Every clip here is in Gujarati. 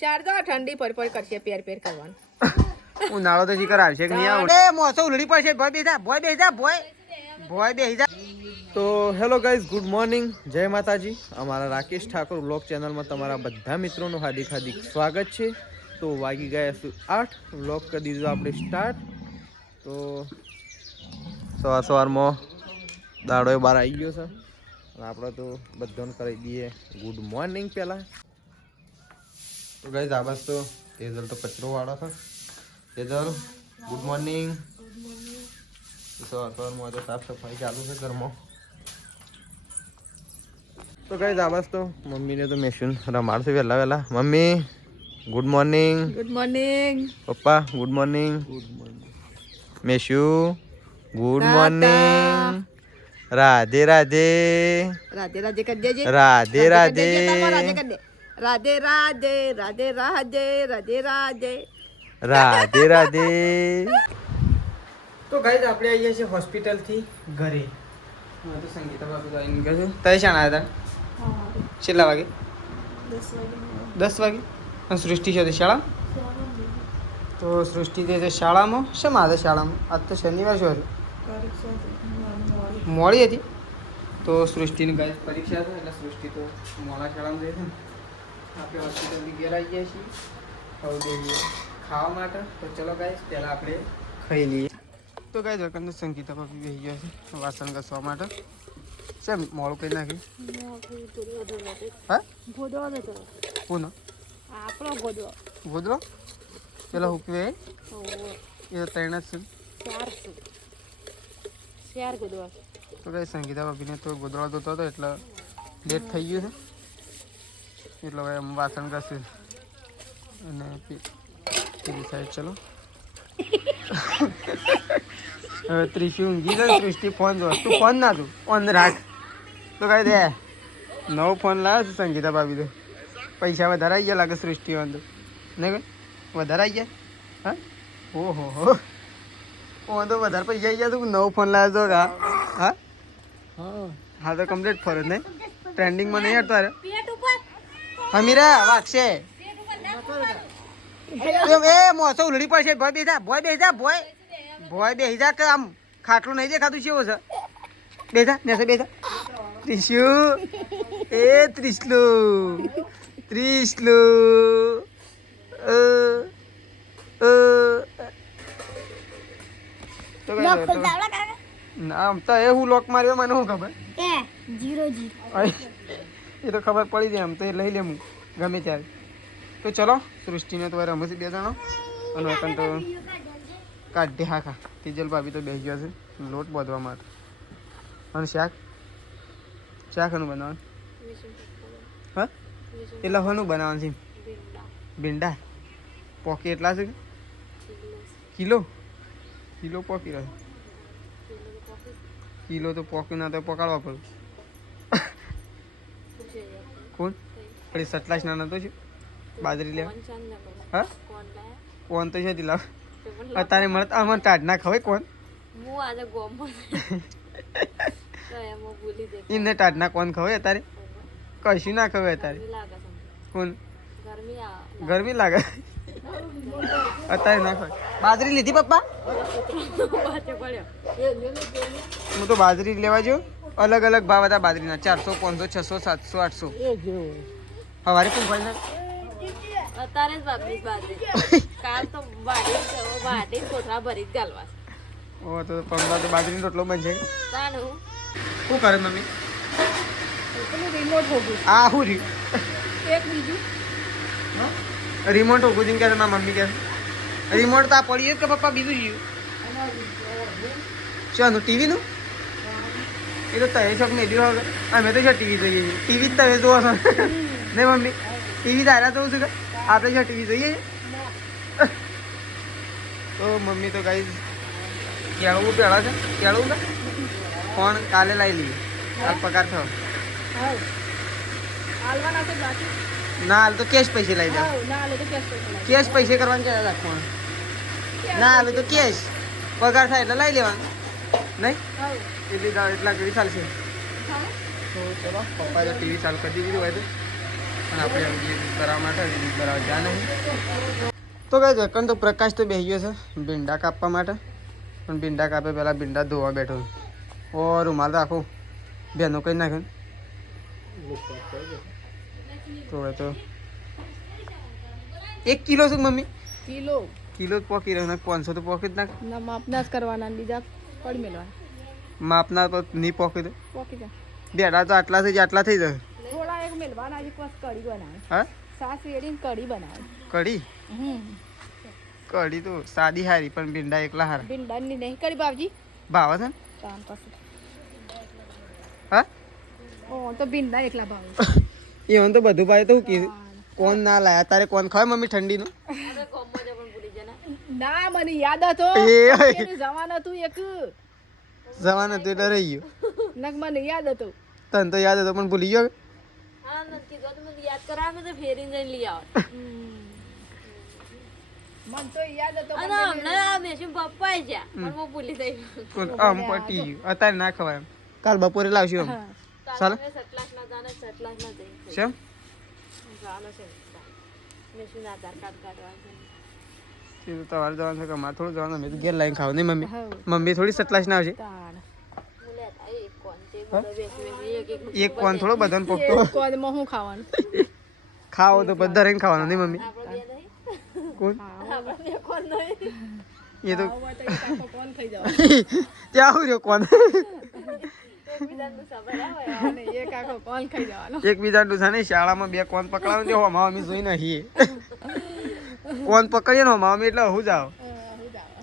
શારદા ઠંડી પર કરશે પેર કરવાનું. ઉનાળો તો શીખર આવશે કે નહીં આવે. એ મોસો ઉલડી પડશે. ભોય બેસા ભોય બેસા. તો હેલો ગાઈઝ, ગુડ મોર્નિંગ, જય માતાજી. અમારા રાકેશ ઠાકોર વ્લોગ ચેનલમાં તમારા બધા મિત્રોનું હાર્દિક સ્વાગત છે. તો વાગી ગયા 8, વ્લોગ કરી દીધો આપણે સ્ટાર્ટ. તો સવારમાં દાડો બહાર આવી ગયો છે અને આપણે તો બધાને કરી દઈએ ગુડ મોર્નિંગ પહેલાં. તો ગાઈઝ આ બસ તો તેજલ તો કચરો વાળો છે. Tejal good morning. સવારમાં તો સાફ સફાઈ ચાલુ છે ઘરમાં. તો ગાઈઝ આ બસ તો મમ્મીને તો મેશીન રમાડશે વહેલા. મમ્મી ગુડ મોર્નિંગ. Good morning. પપ્પા good morning. Meshu good morning. Radhe Radhe. Radhe Radhe કરી દેજે. રાધે રાધે. રાધે રાધે રાધે રાધે રાધે રાધે રાધે રાધે. તો ગાઈઝ આપણે આવીએ છીએ હોસ્પિટલ થી ઘરે. હા તો સંગીતા બાપુ તો આવીને ગયા છે. તય શાણા આવ્યા હતા? કેટલા વાગે? 10 વાગે. અને સૃષ્ટિ છે શાળા? તો સૃષ્ટિ જે છે શાળામાં. શેમ આવે શાળામાં? આજ તો શનિવાર છે. મોડી હતી. તો સૃષ્ટિની ગાઈઝ પરીક્ષા છે એટલે સૃષ્ટિ તો મોડા શાળામાં જાય છે ને. આપણે હોસ્પિટલથી ઘેર આવી ગયા છીએ હવે બેસીએ ખાવા માટે. તો ચલો ગાઈઝ પહેલાં આપણે ખાઈ લઈએ. તો ગાઈઝ વખત સંગીતા બાપી બેસી ગયા છે વાસણ ઘસવા માટે. શેમ મોડું કરી નાખ્યું? હા કોનો? આપણો ગોદડો. ગોદડો પેલા હુકવે એ તો 3 જ છે. 4 ગોદડો. તો કઈ સંગીતા બાપીને તો ગોદડો જોતો હતો એટલે લેટ થઈ ગયું છે એટલે હવે એમ વાસણ ઘસે અને પેલી સાઈડ ચલો. હવે ત્રીસી ઊંઘી જાય. સૃષ્ટિ ફોન જો. તું ફોન ના તું ઓન રાખ. તો કઈ દે નવો ફોન લાવ્યો છે સંગીતા ભાભી. તો પૈસા વધારે આવી ગયા લાગે સૃષ્ટિ અંદર નહીં કઈ વધારે આવી ગયા? હા ઓહો હો તો વધારે પૈસા આવી ગયા. તું નવો ફોન લાવ્યો છો હા હા હા તો કમ્પ્લીટ ફરજ નહીં ટ્રેન્ડિંગમાં નહીં હટતો. અરે હમીરા વાગશે એ મોસો ઉલડી પડશે. ભોય બેસા ભોય બેસી જા કે આમ ખાટલું નહીં દેખાતું છે. એવું છે બેસા નેસે બેસા. ત્રીસુ એ ત્રીસલું આમ તો એ હું લોક માર્યો મને શું ખબર? 0 એ તો ખબર પડી જાય. આમ તો એ લઈ લે હું ગમે ત્યારે. તો ચલો સૃષ્ટિને તો રમે છે 2 જણો અને વતન તો કાઢે. હા ખા તેજલ ભાભી તો બેસી ગયા છે લોટ બાંધવા માટે. અને શાક શાકનું બનાવવાનું? હા એ લખવાનું બનાવવાનું છે. ભીંડા પોકી એટલા છે કિલો પોકી રહ્યો. કિલો તો પોકી ના તો પકાડવા પડે. કોણ પછી સટલાશ ના નતો છે બાજરી લેવા? હા કોણ તો છે લાવ અત્યારે મળે આમાં ટાઢ ના ખવાય. કોણ એમને ટાઢ ના કોણ ખવાય અત્યારે? કશું ના ખવાય અત્યારે. કોણ ગરમી લાગે અત્યારે ના ખવાય. બાજરી લીધી પપ્પા? હું તો બાજરી લેવા જો. અલગ અલગ ભાવ હતા બાજરીના. 400 500 600 700 800. સવારે કોણ ભાઈ અત્યારે જ વાપરી બાજરી. કાલ તો વાડી કોથળા ભરી જ ગાલવા. ઓ તો પંદર તો બાજરીનો રોટલો બનશે. તાનું શું કરે મમ્મી? રિમોટ હોગું. આ શું રહ્યું? એક બીજું રિમોટ હોગું જેમ કે મારા મમ્મી કહે રિમોટ તો આ પડી કે પપ્પા બીજું રહ્યું? શાનું? ટીવીનું? એ તો તય શોખ મેં જોવા અમે તો શું ટીવી જોઈએ? ટીવી જ તમે જોવો છો નહીં મમ્મી? ટીવી તારા જોઉં છું કે આપણે શું ટીવી જોઈએ? તો મમ્મી તો ગાઈ કેળવું પેલા છે. કેળવું ને ફોન કાલે લાવી લઈએ. કાલ પગાર થયો ના હાલ તો કેશ પૈસે લઈ દે. કેશ પૈસે કરવાનું ક્યાં રાખવાનું? ના હાલ તો કેશ પગાર થાય એટલે લઈ લેવાનું નહીં? એટલા કરી ચાલશે. તો ચલો પપ્પાએ તો ટીવી ચાલુ કરી દીધી હોય તો અને આપણે આવી જઈએ દૂધ ભરાવા માટે હજી દૂધ ભરાવા જ્યાં નહીં તો કઈ જકન તો પ્રકાશ તો બેસી ગયો છે ભીંડા કાપવા માટે પણ ભીંડા કાપે પહેલાં ભીંડા ધોવા બેઠો ઓ રૂમાલ રાખો બેનો કઈ નાખે તો હવે તો 1 કિલો છે મમ્મી કિલો કિલો જ પોકી રહ્યો 500 તો પોકી જ નાખ ના માપના જ કરવાના ને બીજા પડી મેળવાના માપના તો નહીં પોકી તો પોકી જા બેડા તો આટલા થઈ જાય આટલા થઈ જાય થોડા એક મેળવાના હજી બસ કઢી બનાવે હા સાસ વેડીને કઢી બનાવે કઢી કઢી તો સાદી હારી પણ ભીંડા એકલા હારા ભીંડાની નહીં કઢી બાપજી ભાવે છે ને તાન પછી હા ઓ તો ભીંડા એકલા ભાવે એવું તો બધું ભાઈ તો કીધું કોણ ના લાયા તારે કોણ ખાય મમ્મી ઠંડીનું ના મને યાદ હતો એ જવાન હતું એક જવાન હતું એટલે રહી ગયો નક મને યાદ હતું તને તો યાદ હતો પણ ભૂલી ગયો હા નથી કીધું તો મને યાદ કરાવે તો ફેરીને જઈને લઈ આવો મન તો યાદ હતો અને હમણાં આ મેશીન પપ્પા છે પણ હું ભૂલી ગઈ આમ પટી ગયું અત્યારે ના ખવાય એમ કાલ બપોરે લાવશું એમ ચાલો સટલાસ ના જાને સટલાસ ના જઈ શેમ જાનો છે મેશીન આધાર કાર્ડ કાઢવા એ તો તમારે જવાનું છે કે મારે થોડું જવાનું મેં તો ઘેર લાઈને ખાવ નહીં મમ્મી મમ્મી થોડી સટલાશ ના આવશે તાણ એક કોણ થોડો બધાને પોકતો કોદમાં હું ખાવાનું ખાવો તો બધા રહીને ખાવાનું નહીં મમ્મી કોણ એ તો કોણ થઈ જાવ ત્યાં આવું રહ્યો કોણ એક આખો કોણ ખાઈ જવાનો એકબીજાનું છે ને શાળામાં 2 કોણ પકડાવે તો હમા અમે જોઈ નહીં કોણ પકડીએ ને હમા અમે એટલે હું જાવ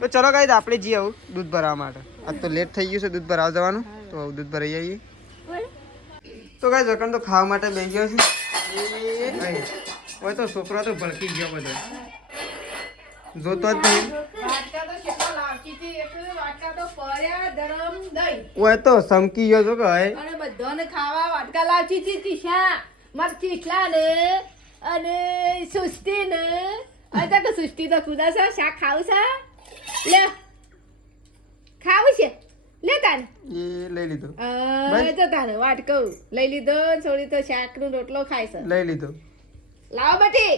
તો ચલો ગાઈસ આપણે જઈએ આવું દૂધ ભરાવા માટે આજ તો લેટ થઈ ગયું છે દૂધ ભરાવા જવાનું તો આવું દૂધ ભરાઈ આવીએ તો ગાઈસ જકન તો ખાવા માટે બેસી ગયો છે ઓય તો છોકરો તો ભડકી ગયો બધો જોતો જ નહીં ઓય તો સમકી ગયો છો કે અને બધાને ખાવા વાટકા લાવતી હતી તીશા માર ચીટલા ને અને સુસ્તી ને અતા કે સુસ્તી તો કુદા છે શાક ખાવું છે લે ખાવું છે લે તાન એ લઈ લીધો તો તાને વાટકો લઈ લીધો છોડી તો શાક નો રોટલો ખાય છે લઈ લીધો લાવ બટી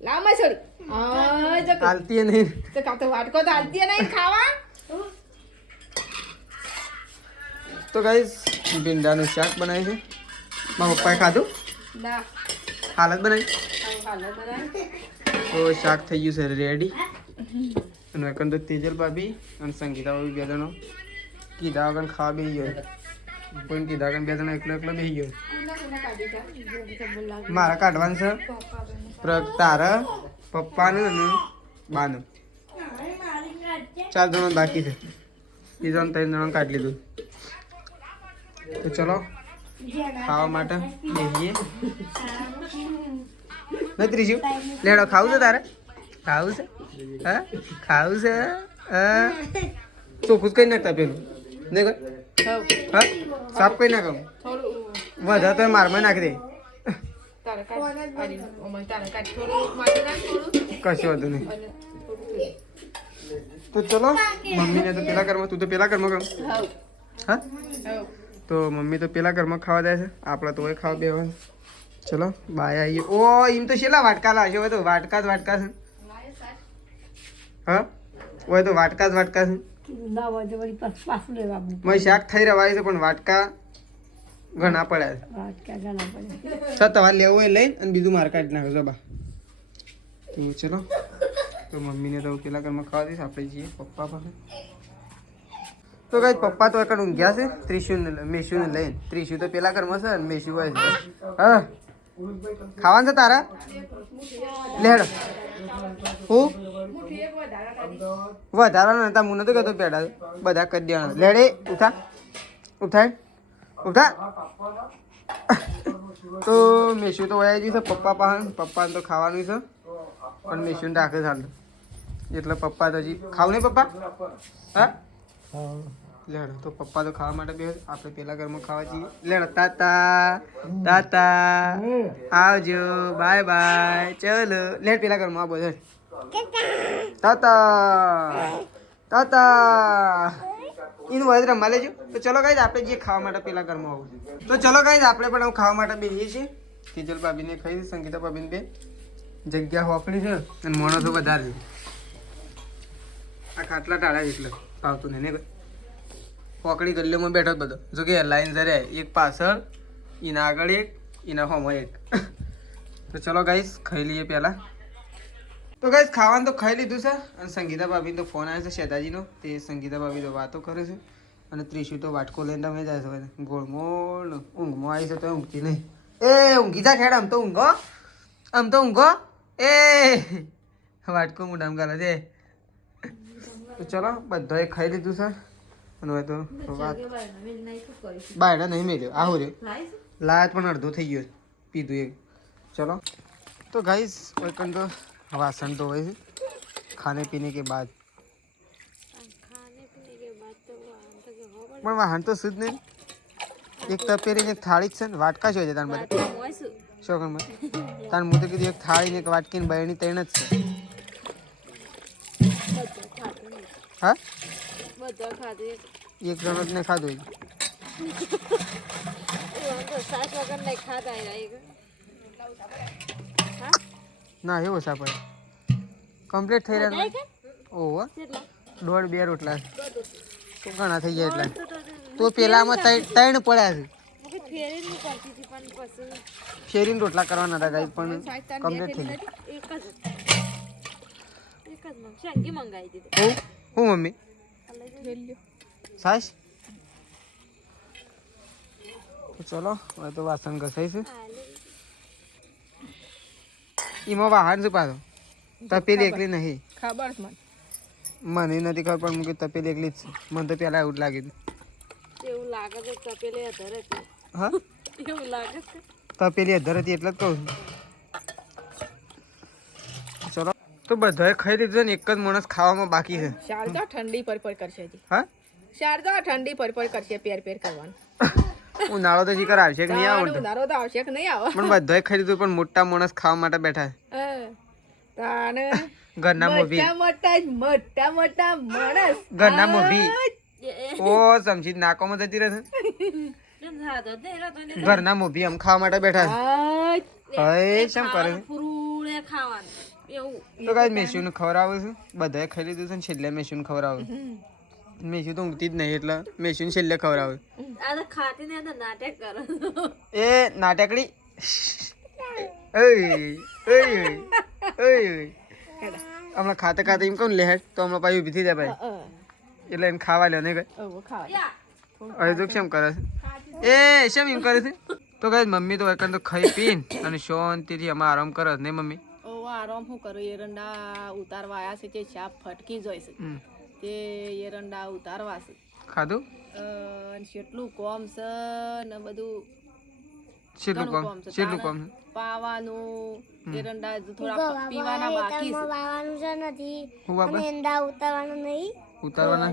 લાવ માં છોડી હાલતી નહીં તો કા તો વાટકો તો હાલતી નહીં ખાવા તો ગાઈસ ભીંડાનું શાક બનાવ્યું છે મારા પપ્પાએ ખાધું ના હાલત બનાવી હાલો બરાબર તો શાક થઈ ગયું છે રેડી અને એકન તો તેજલ ભાભી અને સંગીતા ભાભી 2 જણો કીધા વગર ખાવા બેસી ગયો પણ કીધા વગર 2 જણા એકલો બેસી ગયો મારા કાઢવાનું છે તારા પપ્પાનું અને બાનું 4 જણા બાકી છે 3 જણા કાઢી લીધું તો ચલો ખાવા માટે બેસીએ નહીં ત્રીજું લેડો ખાવું છે તારે ખાવું છે હા ખાવું છે હા ચોખ્ખું જ કઈ નાખતા પેલું નહીં કઈ હા સાફ કઈ નાખો વધારે તો મારમાં નાખી દે કશું વાંધો નહીં તો ચલો મમ્મીને તો પેલા ઘરમાં તું તો પેલા ઘરમાં ગમ હા તો મમ્મી તો પેલા ઘરમાં ખાવા જાય છે આપણે તો હોય ખાવા બેવાનું ચલો બાય આવીએ ઓ એમ તો શેલા વાટકા લાવશે હોય તો વાટકા જ વાટકા છે હા હોય તો વાટકા જ વાટકા છે મારી શાક થઈ રવાય છે પણ વાટકા ઘણા પડ્યા છે તમારે લેવું હોય લઈ અને બીજું માર કાઢી નાખો જબા તો ચલો તો મમ્મીને તો પેલા ઘરમાં ખાવા દઈશ આપણે જઈએ પપ્પા પાસે તો કઈ પપ્પા તો એકડ ઊંઘ્યા છે મેશુને લઈને ત્રીસુ તો પેલા ઘરમાં છે અને મેશુ હોય છે હા ખાવાનું છે તારા લેડ હું વધારવાના નતા હું નતો કહેતો પેડા બધા કરી દેવાના લેડે ઉઠા ઉઠાય ઉઠા તો મેશુ તો વયા ગયું છે પપ્પા પાસે પપ્પાને તો ખાવાનું છે પણ મેશુને રાખે ચાલ એટલે પપ્પા તો હજી ખાવ નહીં પપ્પા હા લેડ તો પપ્પા તો ખાવા માટે બે આપણે પેલા ઘરમાં ખાવા જઈએ લેડ તાતા તાતા આવજો બાય બાય ચલો લેડ પેલા ઘરમાં આવો લેડ તાતા તાતા એનું વધ રમવા લેજો તો ચલો ગાઈઝ આપણે જે ખાવા માટે પેલા ઘરમાં આવું તો ચલો ગાઈઝ આપણે પણ ખાવા માટે બેસીએ છીએ તેજલ ભાભીને ખાઈ સંગીતા ભાભીને બે જગ્યા હોકડી છે અને માણસો વધારે છે. આ ખાટલા ટાળા એટલે ફાવતું નહીં ને હોકડી ગલ્લીમાં બેઠો જ બધો જો કે લાઈન જરે એક પાછળ એના આગળ એક એના હોમાં એક. તો ચલો ગાઈસ ખાઈ લઈએ પહેલાં. તો ગાઈસ ખાવાનું તો ખાઈ લીધું છે અને સંગીતા ભાભીનો તો ફોન આવ્યો છે શેતાજીનો. તે સંગીતા ભાભી તો વાતો કરે છે અને ત્રિશુ તો વાટકો લઈને તમે જાય છે ગોળમોળ ઊંઘમાં આવી છે તો ઊંઘતી નહીં. એ ઊંઘી જા ખેડ આમ તો ઊંઘો એ વાટકો મોઢામાં ગાલે છે. તો ચલો બધાએ ખાઈ લીધું છે અને હવે તો વાત બાયડા નહીં મેળ્યો આવો રહ્યો લાત પણ અડધો થઈ ગયો પીધું એક. ચલો તો ગાઈસ કોઈ તો વાસણ ધોવાય છે ખાને પીને કે બાદ પણ વાહન તો શુદ્ધ નહીં. એક તપેલી એક થાળી જ છે ને વાટકા શું છે તાર બધે શોખમાં તાર હું તો કીધું એક થાળી ને એક વાટકી ને બહેની ત્રણ જ છે. હા એક જણો જ ને ખાધું ના એવો સાપડ કમ્પ્લીટ થઈ રહ્યા. ઓહો 1.5-2 રોટલા તો ઘણા થઈ જાય એટલા. તો પેલામાં ત્રણ પડ્યા છે શેરીને રોટલા કરવાના હતા ગાઈ પણ કમ્પ્લીટ થઈ ગયા. હું મમ્મી સાસ. તો ચલો હવે તો વાસણ ઘસાઈ છે. એમાં વાહન શું પાછો તપેલી એકલી નહીં ખબર મને નથી ખબર પણ મૂકી તપેલી એકલી જ છે. મને તો પેલા એવું જ લાગ્યું એવું લાગે છે તપેલી અધર હતી. હા એવું લાગે છે તપેલી અધર હતી એટલે જ કહું છું. ચલો તો બધાએ ખાઈ લીધું ને એક જ માણસ ખાવામાં બાકી છે. શાળ તો ઠંડી પર કરશે હજી. હા શાળ તો ઠંડી પર કરશે પેર કરવાનું. ઉનાળો તો શીખર આવશે કે નહીં આવે ઉનાળો તો આવશે કે નહીં આવે પણ બધાએ ખાઈ લીધું પણ મોટા માણસ ખાવા માટે બેઠા તાને ઘરના મોભી મોટા માણસ ઘરના મોભી ઓ સમજી નાકોમાં જતી રહે ઘરના મોભી આમ ખાવા માટે બેઠા છે. શેમ કરે તો કાંઈ મેસ્યુને ખવડાવું છું. બધાએ ખાઈ લીધું છે ને છેલ્લે મેસ્યુને ખવડાવું. મેસ્યુ તો ઊંઘતી જ નહીં એટલે મેસ્યુને છેલ્લે ખવડાવું. એ નાટકડી હમણાં ખાતે ખાતે એમ કહું લે તો હમણાં પાછી ઊભી થઈ જાય ભાઈ એટલે એને ખાવા લે નહીં કઈ હવે તો કેમ કરે છે એ શેમ એમ કરે છે. તો કઈ મમ્મી તો એકન તો ખાઈ પીને અને શાંતિથી અમે આરામ કરે જ નહીં મમ્મી. આરામ શું કરું એરંડા ઉતારવા આવ્યા છે તે છાપ ફટકી જોઈ છે તે એરંડા ઉતારવા છે. ખાધું કેટલું કોમ છે ને બધું કેટલું કામ છે પાવાનું એરંડા થોડા પીવાના બાકી છે. ઉતારવાના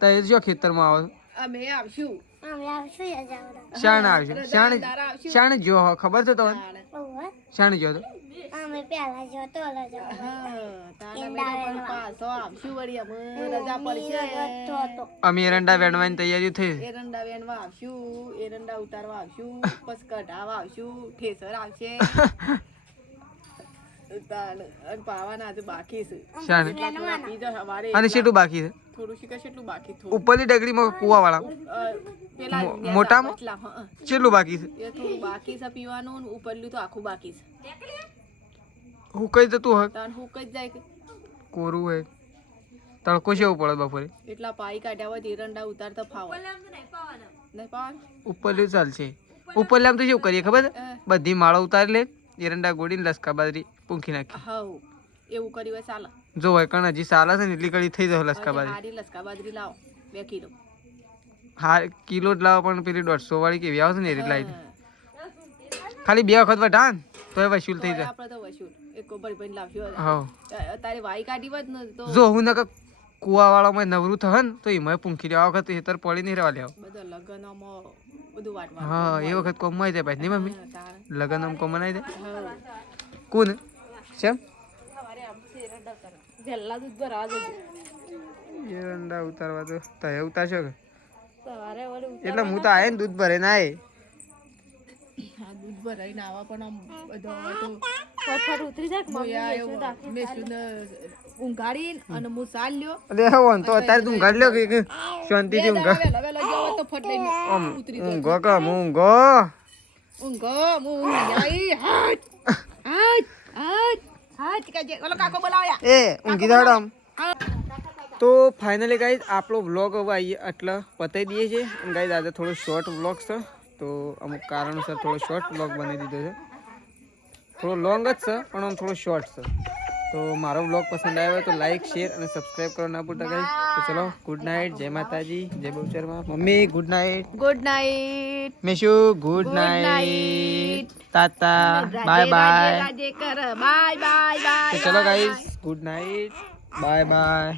તો એ શું ખેતરમાં આવો અમે આવશું શાણ આવશે શાણ જો ખબર છે તમને શાણ જો તો અમે એરંડા વેણવાની તૈયારી થઈ. એરંડા વેણવા આવશું એરંડા ઉતારવા આવશું પછી કઢાવા આવશું ઠેસર આવશે પાવાના હજુ બાકી છે. અને કેટલું બાકી છે થોડું શીખે કેટલું બાકી ઉપરની ડગરીમાં કુવા વાળા મોટામાં કેટલું બાકી છે એ થોડું બાકી છે પીવાનું ઉપરલું તો આખું બાકી છે. હું કઈ જતું હોય હું કઈ જાય કોરું હોય તડકો છે એવું પડે બપોરે એટલા પાઈ કાઢ્યા હોય એરંડા ઉતારતા ફાવે નહીં પાવાનું ઉપરલું ચાલશે. ઉપરલામ તો શું કરીએ ખબર છે બધી માળો ઉતારી લે એરંડા ગોળીને લસકા બાજરી પૂંખી નાખી. હા એવું કર્યું હોય ચાલે જો હોય કારણ હજી સાલા છે ને એટલી કડી થઈ જાય લસકા બાજરી. સારી લસકા બાજરી લાવો 2 કિલો. હા કિલો જ લાવો પણ પેલી 150 વાળી કેવી આવે છે ને એટલી લાવી ખાલી 2 વખત વટાણ તો એ વસૂલ થઈ જાય. આપણે તો વસૂલ એક ભરી ભરી લાવ્યો. હા તારે વાઈ કાઢી હોત ને તો જો હું નક કુવા વાળામાં નવરું થશે ને તો એમાં પૂંખી લેવા વખત હેતર પડી નહીં રહેવા લેવા. બધા લગનમાં બધું વાટવા. હા એ વખત કોમમાં જાય પાછી નહીં મમ્મી લગનમાં કોમમાં નહીં જાય કોણ કેમ વહેલા દૂધ ભરવા જજો. એરંડા ઉતારવા તો તમે ઉતારશો કે સવારે વળી એટલે હું તો આયે ને દૂધ ભરે ના આયે આ દૂધ ભરાઈને આવા પણ આમ બધો હવે તો ફટફટ ઉતરી જાય મમ્મી મોયા મેસું આવ્યો. રાખી મેસુને ઊંઘાડી અને હું ચાલ્યો અરે હવે તો અત્યારે તું ઊંઘાડ લ્યો કે શાંતિથી ઊંઘ વહેલો વહેલો ગયો હોત તો ફટ લઈને ઉતરી જતો. ઊંઘો કે ઊંઘો ઊંઘો હું ઊંઘી આવી. હાટ હાટ હાટ હાટ કાજે ઓલો કાકો બોલાવ્યા. એ ઊંઘી જાડો આમ તો ફાઇનલી ગાઈઝ આપણો વ્લોગ હવે આવીએ એટલે પતાવી દઈએ છીએ અને ગાઈઝ આજે થોડો શોર્ટ વ્લોગ છે તો અમુક કારણસર થોડો શોર્ટ વ્લોગ બનાવી દીધો છે થોડો લોંગ જ છે પણ આમ થોડો શોર્ટ છે તો મારો વ્લોગ પસંદ આવ્યો હોય તો લાઈક શેર અને સબસ્ક્રાઈબ કરવા ના ભૂલતા ગાઈઝ તો ચલો ગુડ નાઇટ જય માતાજી જય બહુચરમાં મમ્મી good night good night. Meshu good night તાતા બાય બાય રાજે કર બાય બાય બાય. તો ચલો guys good night bye by